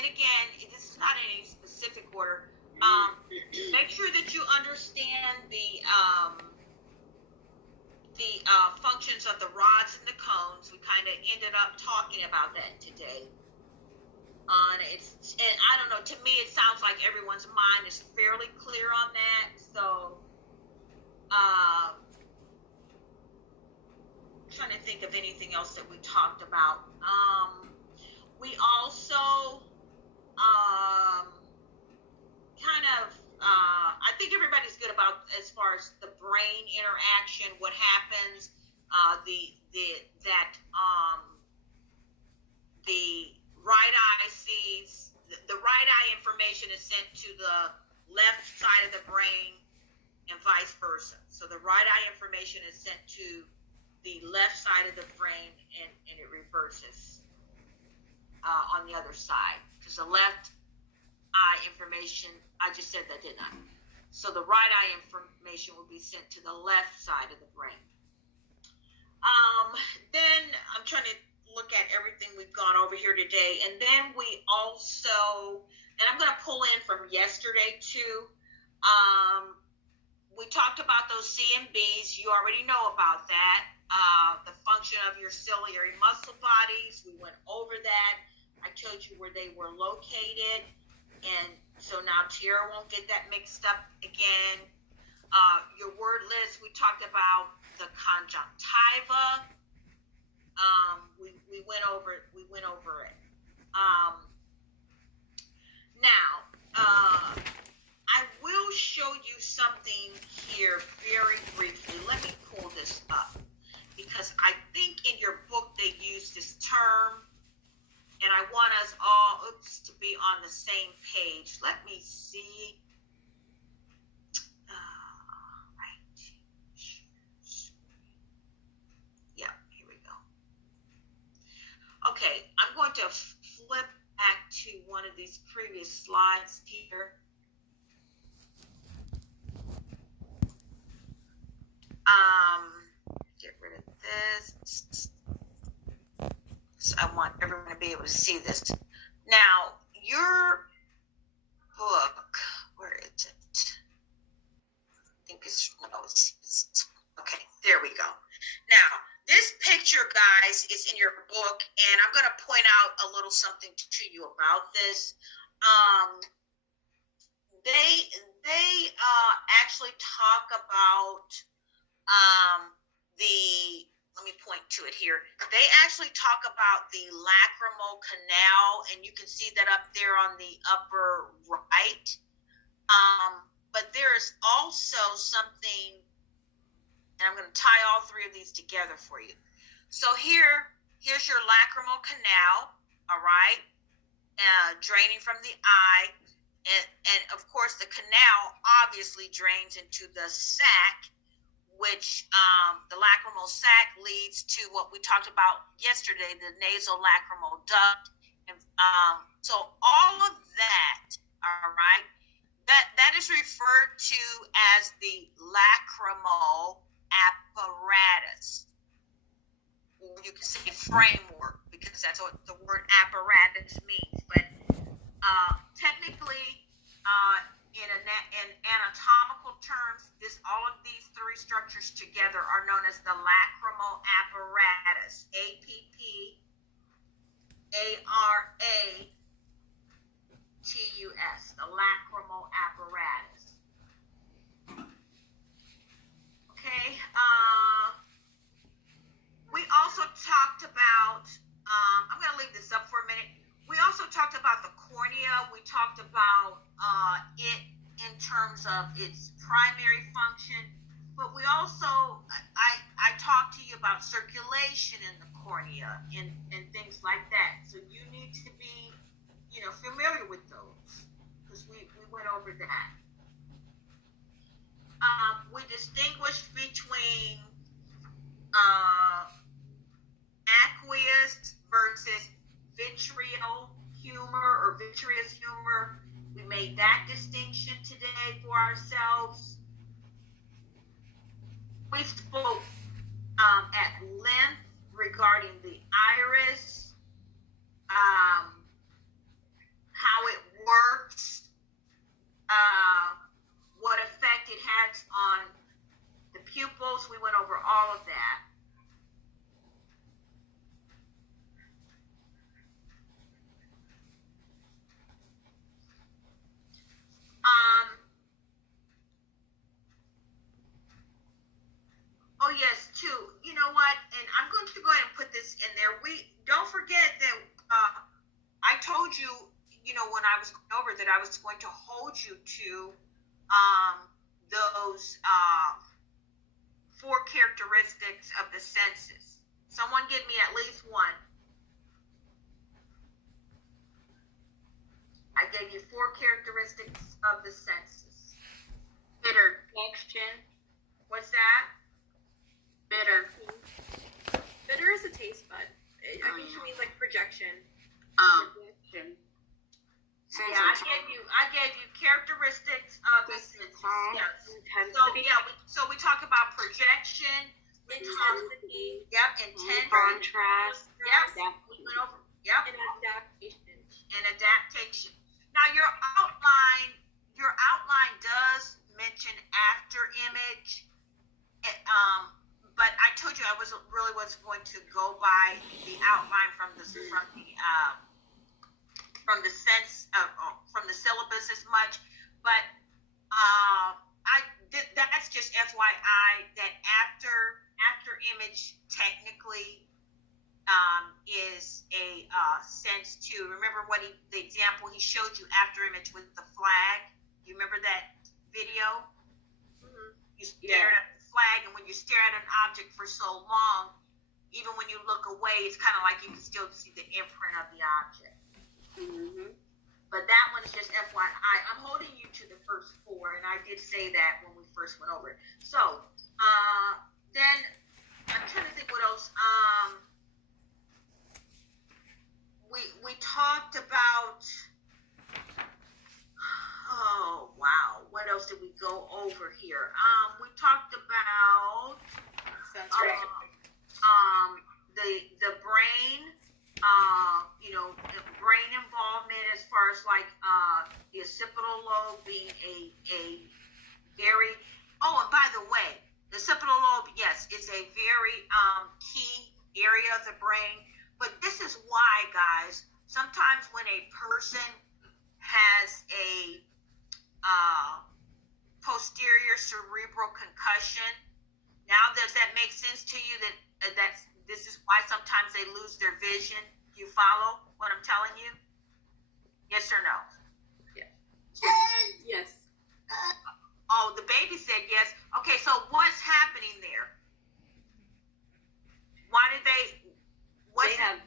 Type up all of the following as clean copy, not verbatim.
and again, this is not in any specific order. Make sure that you understand the functions of the rods and the cones. We kind of ended up talking about that today. And I don't know, to me it sounds like everyone's mind is fairly clear on that. So trying to think of anything else that we talked about. We also I think everybody's good about as far as the brain interaction, what happens, the right eye sees, the right eye information is sent to the left side of the brain and vice versa. So the right eye information is sent to the left side of the brain and it reverses on the other side. Because the left eye information, I just said that, didn't I? So the right eye information will be sent to the left side of the brain. Then I'm trying to look at everything we've gone over here today. And then we also, and I'm going to pull in from yesterday too. We talked about those CMBs. You already know about that. The function of your ciliary muscle bodies. We went over that. I told you where they were located. And so now Tiara won't get that mixed up again. Your word list, we talked about the conjunctiva. We went over it. Now, I will show you something here very briefly. Let me pull this up because I think in your book they use this term, and I want us all to be on the same page. Let me see. Right. Yeah, here we go. Okay, I'm going to flip back to one of these previous slides here. Get rid of this. So I want everyone to be able to see this. Now, your book, where is it? I think it's okay, there we go. Now, this picture, guys, is in your book, and I'm going to point out a little something to you about this. They actually talk about let me point to it here. They actually talk about the lacrimal canal, and you can see that up there on the upper right. But there is also something, and I'm going to tie all three of these together for you. So here's your lacrimal canal, all right, draining from the eye. And of course, the canal obviously drains into the sac, which the lacrimal sac leads to what we talked about yesterday, the nasolacrimal duct. And so all of that, all right, that is referred to as the lacrimal apparatus. You can say framework because that's what the word apparatus means. But technically, in anatomical terms, all of these three structures together are known as the lacrimal apparatus. APPARATUS, the lacrimal apparatus. Okay. We also talked about, I'm going to leave this up for a minute. We also talked about the cornea. We talked about it in terms of its primary function, but we also, I talked to you about circulation in the cornea and things like that. So you need to be, familiar with those because we went over that. We distinguished between aqueous versus vitreal humor or vitreous humor. We made that distinction today for ourselves. We spoke at length regarding the iris, know what? And I'm going to go ahead and put this in there. We don't forget that I told you, when I was going over that I was going to hold you to those 4 characteristics of the senses. Someone give me at least one. I gave you 4 characteristics of the senses. Bitter. Projection. What's that? Bitter. Bitter is a taste bud. I think she means like projection. Projection. Yeah, I gave you characteristics of the senses. Yes. Intensity. So we talk about projection, Intensity. Yep, intensity. Contrast. Yep. We went over. Yep. And adaptation. And adaptation. Now your outline does mention after image, but I told you I wasn't going to go by the outline from the syllabus as much, but that's just FYI that after image technically is a sense too. Remember the example he showed you after image with the flag? You remember that video? Mm-hmm. You stare at the flag, and when you stare at an object for so long, even when you look away, it's kind of like you can still see the imprint of the object. Mm-hmm. But that one's just FYI. I'm holding you to the first 4, and I did say that when we first went over it. So, then I'm trying to think what else. We talked about. Oh wow! What else did we go over here? We talked about the brain. Brain involvement as far as like the occipital lobe being a very. Oh, and by the way, the occipital lobe, yes, is a very key area of the brain. But this is why, guys, sometimes when a person has a posterior cerebral concussion, now does that make sense to you that this is why sometimes they lose their vision? You follow what I'm telling you? Yes or no? Yes. Oh, the baby said yes. Okay, so what's happening there? Why did they? What's back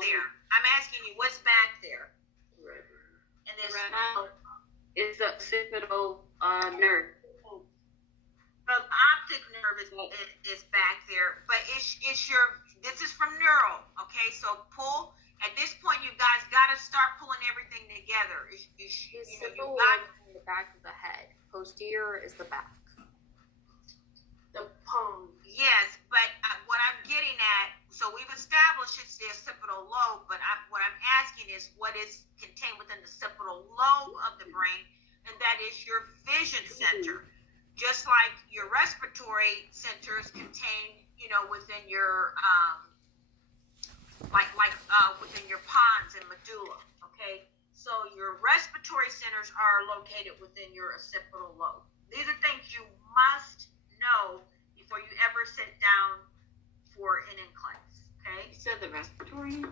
there? I'm asking you, what's back there? And this It's the occipital nerve. The optic nerve is back there, but this is from neural. Okay, so pull. At this point, you guys got to start pulling everything together. Occipital lobe is the back of the head. Posterior is the back. The palm. Yes, but what I'm getting at, so we've established it's the occipital lobe, but what I'm asking is what is contained within the occipital lobe of the brain, and that is your vision center. Just like your respiratory centers contain, within your within your pons and medulla. Okay, so your respiratory centers are located within your occipital lobe. These are things you must know before you ever sit down for an NCLEX. Okay. You said the respiratory.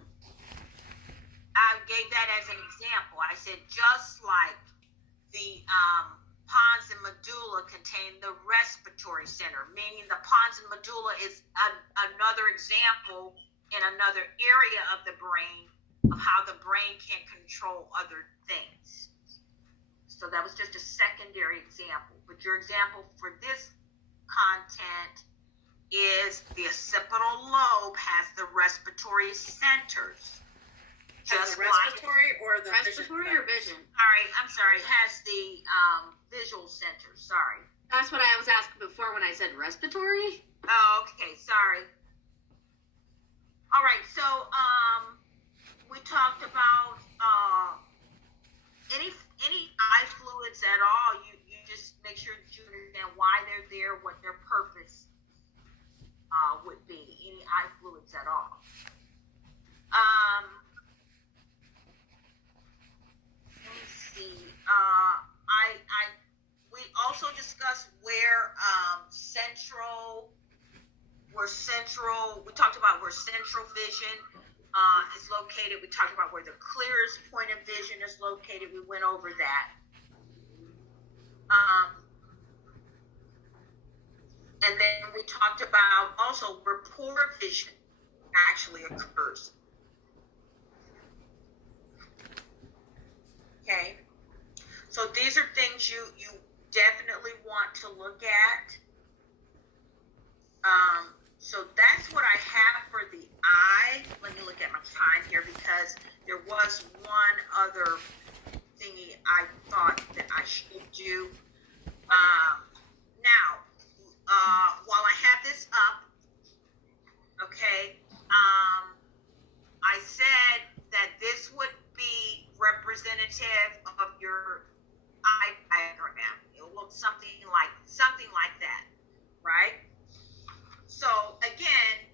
I gave that as an example. I said just like the pons and medulla contain the respiratory center, meaning the pons and medulla is another example in another area of the brain of how the brain can control other things. So that was just a secondary example. But your example for this content is the occipital lobe has the respiratory centers. Just the respiratory or the respiratory or vision? I'm sorry. Has the visual centers. Sorry. That's what I was asking before when I said respiratory. Oh, okay. Sorry. All right. So, we talked about any eye fluids at all. You just make sure that you understand why they're there, what their purpose would be. Any eye fluids at all. Let me see. We also discussed where central where central, we talked about where central vision is located. We talked about where the clearest point of vision is located. We went over that. And then we talked about also where poor vision actually occurs. Okay. So these are things you definitely want to look at. So that's what I have for the eye. Let me look at my time here because there was one other thingy I thought that I should do. Now, while I have this up, okay, I said that this would be representative of your eye diagram. It will look something like that, right? So again,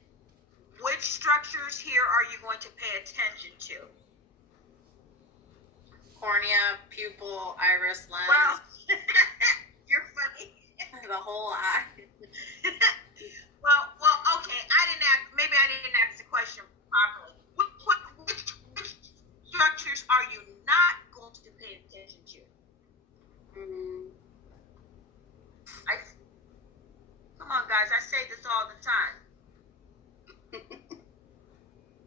which structures here are you going to pay attention to? Cornea, pupil, iris, lens. Well, you're funny. The whole eye. well, okay. Maybe I didn't ask the question properly. Which structures are you not going to pay attention to? Come on, guys. I say this all the time.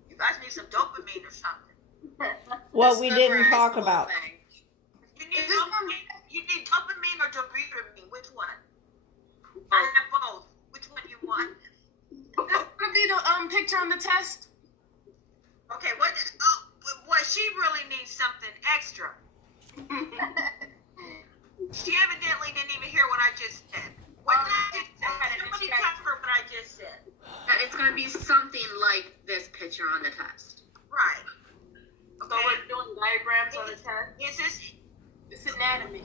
You guys need some dopamine or something. What we didn't talk about. You need dopamine or dopamine. Which one? I have both. Which one you want? That's gonna be the picture on the test. Okay, what she really needs something extra. She evidently didn't even hear what I just said. What did I just say? Somebody tell her what I just said. It's gonna be something like this picture on the test. Right. Okay. So we're doing diagrams on the test. Is this? It's anatomy.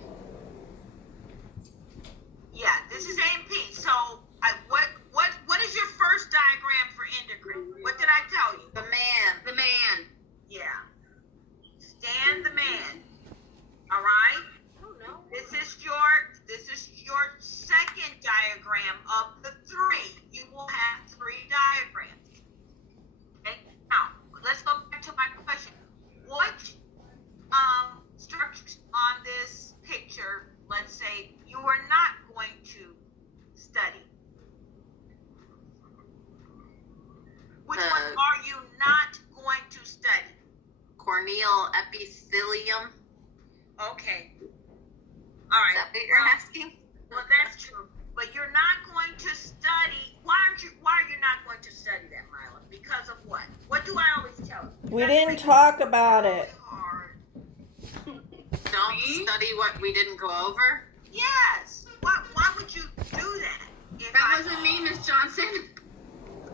Yeah, this is A&P. So, what is your first diagram for endocrine? What did I tell you? The man. The man. Yeah. Stan the man. All right. Oh no. This is your second diagram of the three. You will have three diagrams. Okay. Now, let's go back to my question. What structures on this picture, let's say, you are not going to study? Which ones are you not going to study? Corneal epithelium. Okay. All right. Is that what you're asking? Well, that's true. But you're not going to study. Why are you not going to study that, Mila? Because of what? What do I always tell you? We didn't talk about it. Hard. Don't study what we didn't go over. Yes. Why would you do that? That wasn't me, Miss Johnson.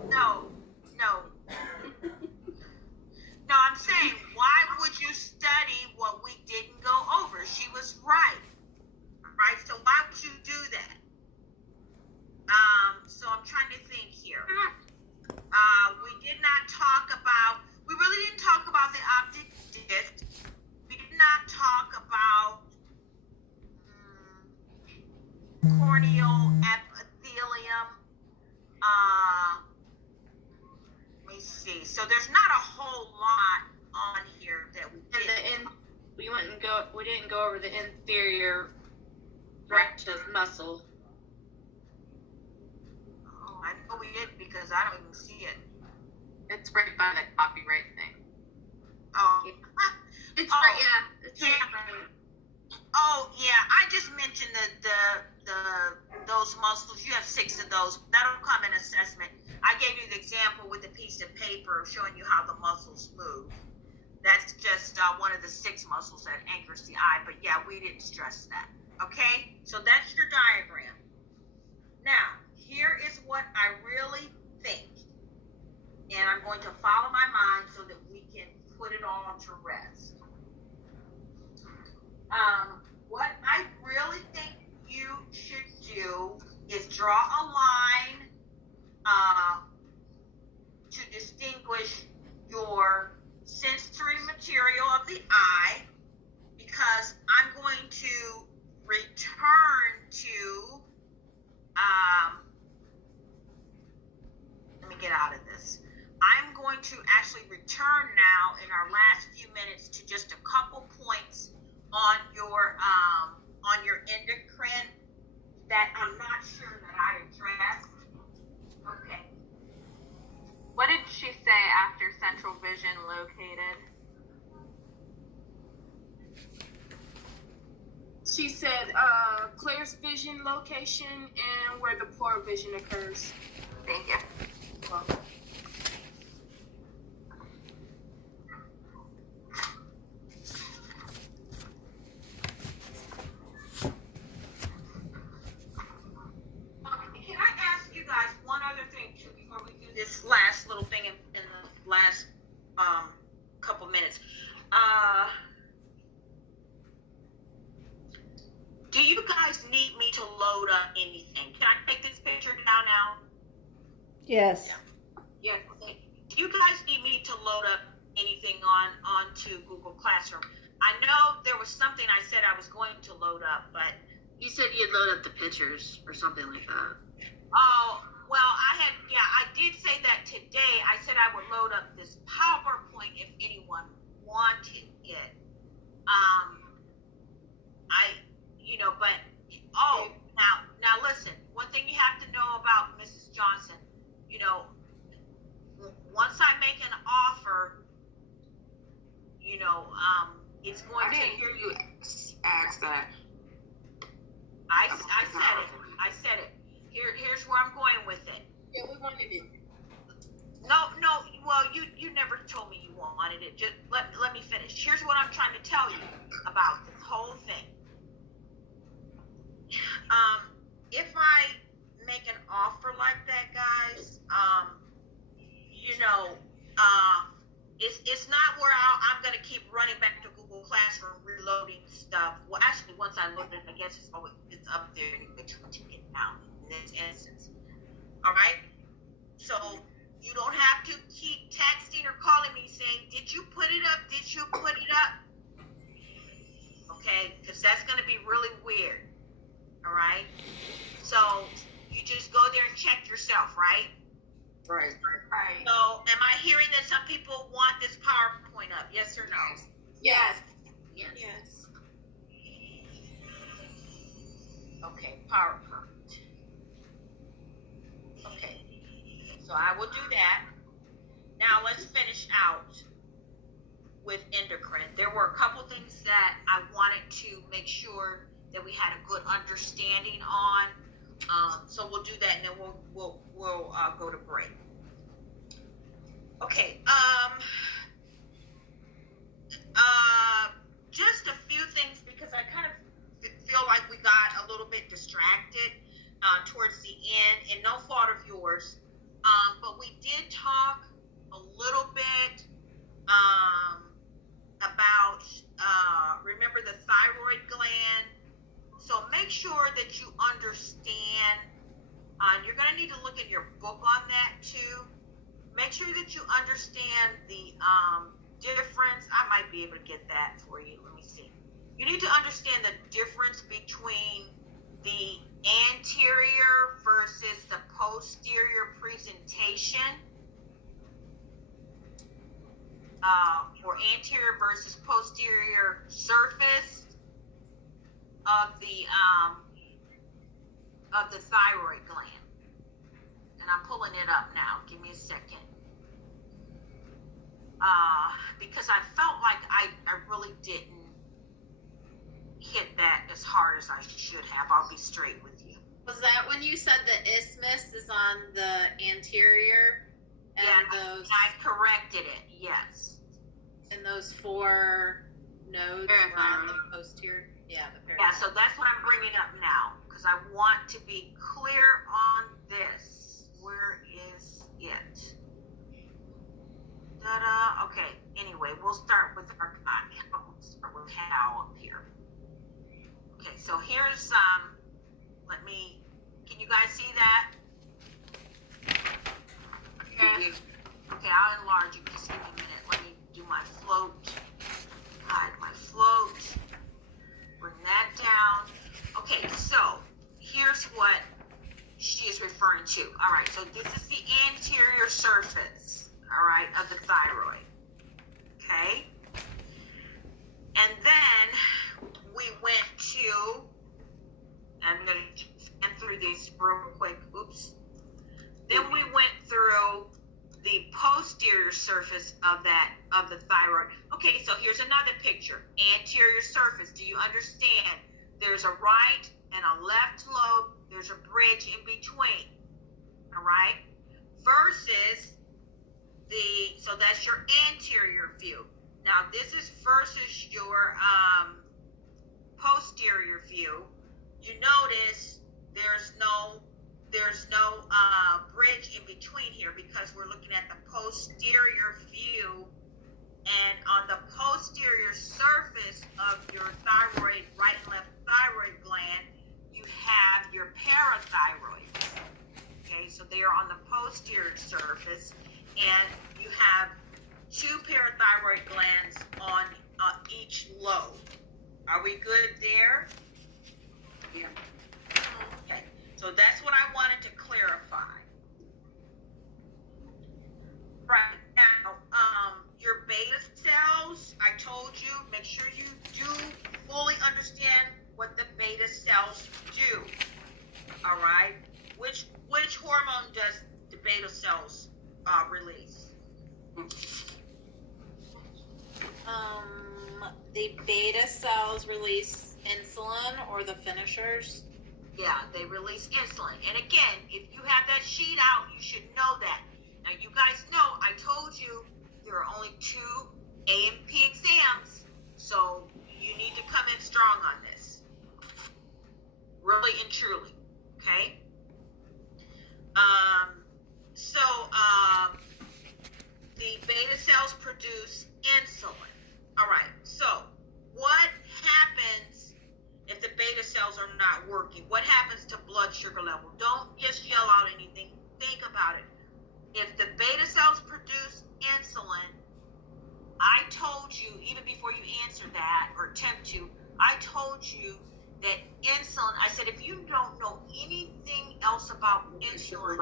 No. No, I'm saying, why would you study what we didn't go over? She was right. Right? So why would you do that? So I'm trying to think here. We really didn't talk about the optic disc. We did not talk about corneal epithelium. Let me see. So there's not a whole lot on here that we did. We didn't go over the inferior brachial muscle. Oh, I know we did because I don't even see it. It's right by the copyright thing. Oh. It's Oh, right, yeah. It's yeah. right. Oh yeah, I just mentioned those muscles. You have 6 of those. That'll come in assessment. I gave you the example with a piece of paper showing you how the muscles move. That's just one of the 6 muscles that anchors the eye. But yeah, we didn't stress that. Okay, so that's your diagram. Now, here is what I really think, and I'm going to follow my mind so that we can put it all to rest. What I really think you should do is draw a line to distinguish your sensory material of the eye, because I'm going to return to going to actually return now in our last few minutes to just a couple points on your endocrine that I'm not sure that I addressed. Okay. What did she say after central vision located? She said, clears vision location and where the poor vision occurs. Thank you. Can I ask you guys one other thing too before we do this last little thing in the last couple minutes? Do you guys need me to load up anything? Can I take this picture down now? Yes. Yes. Okay. Do you guys need me to load up anything onto Google Classroom? I know there was something I said I was going to load up, but You said you'd load up the pictures or something like that. oh, well, I did say that today. I said I would load up this PowerPoint if anyone wanted it. Now listen, one thing you have to know about Mrs. Johnson, once I make an offer, it's going I to. didn't hear you ask that. I said it. Here's where I'm going with it. Yeah, we wanted it. No. Well, you never told me you wanted it. Just let me finish. Here's what I'm trying to tell you about this whole thing. If I make an offer like that, guys, it's not where I'm gonna keep running back to Google Classroom, reloading stuff. Well, actually, once I load it, I guess it's up there anyway to get down in this instance. All right. So you don't have to keep texting or calling me saying, "Did you put it up? Did you put it up?" Okay, because that's gonna be really weird. All right. So you just go there and check yourself, right? Right. Right. So am I hearing that some people want this PowerPoint up? Yes or no? Yes. Yes. Yes. Okay, PowerPoint. Okay, so I will do that. Now let's finish out with endocrine. There were a couple things that I wanted to make sure that we had a good understanding on. So we'll do that, and then we'll go to break. Okay. Just a few things because I kind of feel like we got a little bit distracted towards the end, and no fault of yours. But we did talk a little bit about remember the thyroid gland. So make sure that you understand. You're going to need to look in your book on that too. Make sure that you understand the difference. I might be able to get that for you. Let me see. You need to understand the difference between the anterior versus the posterior presentation, or anterior versus posterior surface of the thyroid gland. And I'm pulling it up now. Give me a second. Because I felt like I really didn't hit that as hard as I should have. I'll be straight with you. Was that when you said the isthmus is on the anterior and those I corrected it. Yes. and those four nodes were on the posterior? Yeah, the Yeah. So that's what I'm bringing up now because I want to be clear on this. Where is it? Da-da. Okay. Anyway, we'll start with our start with Hal up here. Okay. So here's can you guys see that? Yeah. Okay, I'll enlarge it. Just give me a minute. Let me do my float. Hide my float. Bring that down. Okay, so here's what she is referring to. All right, so this is the anterior surface, all right, of the And then we went to, I'm going to scan through these real quick. Oops. Then we went through the posterior surface of the thyroid. Okay, so here's another picture. Anterior surface. Do you understand? There's a right and a left lobe. There's a bridge in between. All right? Versus so that's your anterior view. Now this is versus your posterior view. You notice there's no bridge in between here because we're looking at the posterior view, and on the posterior surface of your thyroid, right and left thyroid gland, you have your parathyroid. Okay, so they are on the posterior surface, and you have two parathyroid glands on each lobe. Are we good there? Yeah. Okay, so that's what I wanted to clarify. Right now, your beta cells, I told you, make sure you do fully understand what the beta cells do. All right, which hormone does the beta cells release? The beta cells release insulin or the finishers. Yeah, they release insulin. And again, if you have that sheet out, you should know that. Now, you guys know I told you there are only 2 A&P exams, so you need to come in strong on this. Really and truly, okay? The beta cells produce insulin. All right, so what happens if the beta cells are not working? What happens to blood sugar level? Don't just yell out anything. Think about it. If the beta cells produce insulin, I told you, even before you answered that or attempt to, I told you that insulin, I said, if you don't know anything else about insulin,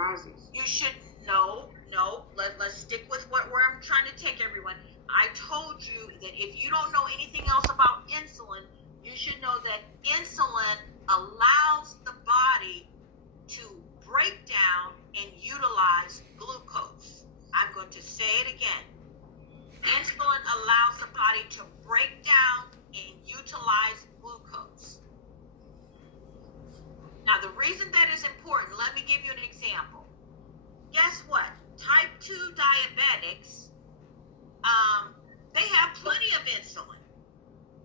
you should know. No, let's stick with where I'm trying to take everyone. I told you that if you don't know anything else about insulin, you should know that insulin allows the body to break down and utilize glucose. I'm going to say it again. Insulin allows the body to break down and utilize glucose. Now, the reason that is important, let me give you an example. Guess what? Type 2 diabetics, they have plenty of insulin.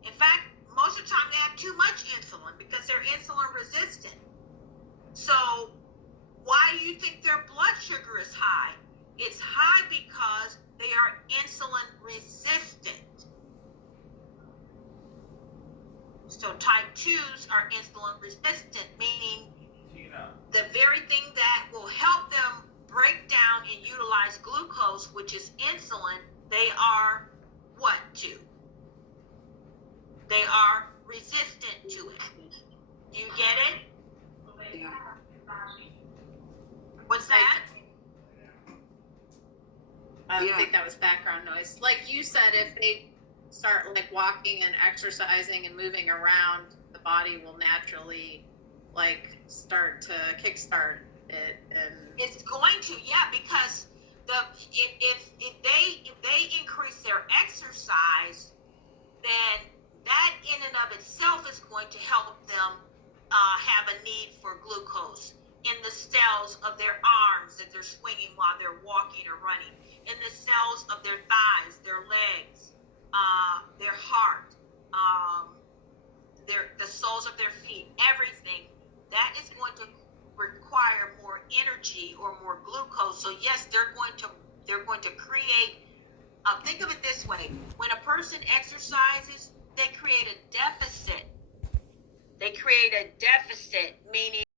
In fact, most of the time they have too much insulin because they're insulin resistant. So why do you think their blood sugar is high? It's high because they are insulin resistant. So type 2s are insulin resistant, meaning the very thing that will help them break down and utilize glucose, which is insulin, they are what to? They are resistant to it. Do you get it? Yeah. What's that? I Yeah. think that was background noise. Like you said, if they start like walking and exercising and moving around, the body will naturally like start to kickstart it, and It's going to, yeah, because if they increase their exercise, then that in and of itself is going to help them have a need for glucose in the cells of their arms that they're swinging while they're walking or running, in the cells of their thighs, their legs, their heart, the soles of their feet, everything. That is going to require more energy or more glucose. So yes, they're going to create. Think of it this way: when a person exercises, they create a deficit. They create a deficit, meaning